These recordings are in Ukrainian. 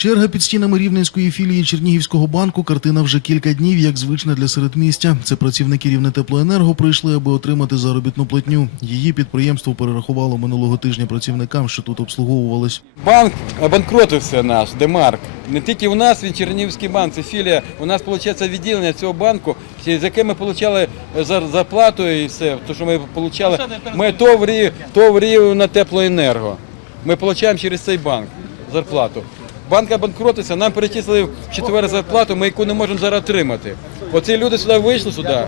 Черга під стінами рівненської філії Чернігівського банку картина вже кілька днів, як звична для середмістя. Це працівники рівне теплоенерго прийшли, аби отримати заробітну платню. Її підприємство перерахувало минулого тижня працівникам, що тут обслуговувались. Банк обанкротився наш, Демарк. Не тільки у нас, він Чернігівський банк, це філія. У нас виходить відділення цього банку, з яке ми отримали зар- зарплату і все. То, що ми отримали, ми то в Рі- то в Рів на теплоенерго. Ми отримуємо через цей банк зарплату. Банк обанкротився, нам перечислили в четвер зарплату, ми яку не можемо зараз отримати. Оці люди сюди вийшли сюди,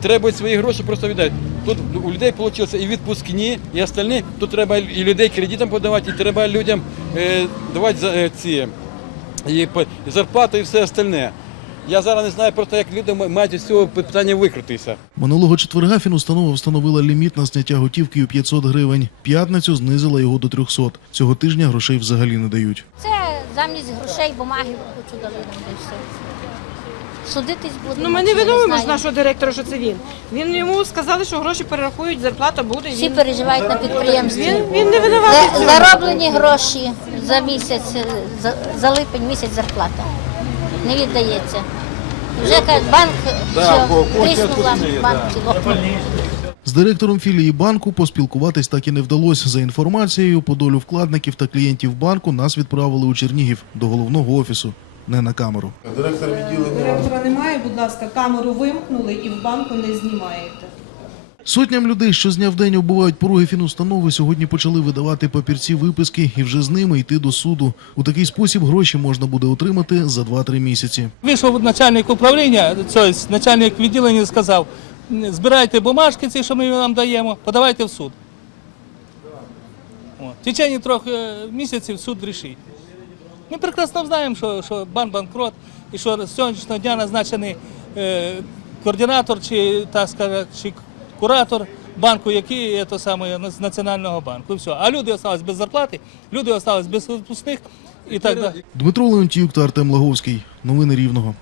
требують свої гроші, просто віддати. Тут у людей вийшло і відпускні, і остальні. Тут треба і людей кредитом подавати, і треба людям е, давати за- е, ці і, зарплату, і все остальне. Я зараз не знаю просто, як люди мають з цього питання викрутитися. Минулого четверга фінустанова встановила ліміт на зняття готівки у 500 гривень. П'ятницю знизила його до 300. Цього тижня грошей взагалі не дають. Це замість грошей бумаги кучу дали нам все. Судитись будемо. Ну ми не відомо з нашого директора, що це він. Він йому сказали, що гроші перерахують, зарплата буде. Всі Він, переживають на підприємстві. він, він не винуватий. в цьому. Зароблені гроші за місяць, е, за, за липень місяць зарплата. Не віддається. Вже кажуть, банк, що тріснула банк тіло. З директором філії банку поспілкуватись так і не вдалося. За інформацією, по долю вкладників та клієнтів банку нас відправили у Чернігів до головного офісу, не на камеру. Директор відділення Директора немає, будь ласка, камеру вимкнули і в банку не знімаєте. Сотням людей, що з дня в день оббувають пороги фінустанови, сьогодні почали видавати папірці виписки і вже з ними йти до суду. У такий спосіб гроші можна буде отримати за 2-3 місяці. Вийшов начальник управління, тобто начальник відділення сказав, збирайте бумажки, ці, що ми вам даємо, подавайте в суд. В течение трьох е, місяців суд рішить. Ми прекрасно знаємо, що, що банк банкрот і що з сьогоднішнього дня назначений е, координатор чи, так сказати, чи куратор банку, який є саме з Національного банку. Все. А люди залишились без зарплати, люди залишились без відпускних і так далі. Дмитро Леонтіюк та Артем Лаговський. Новини Рівного.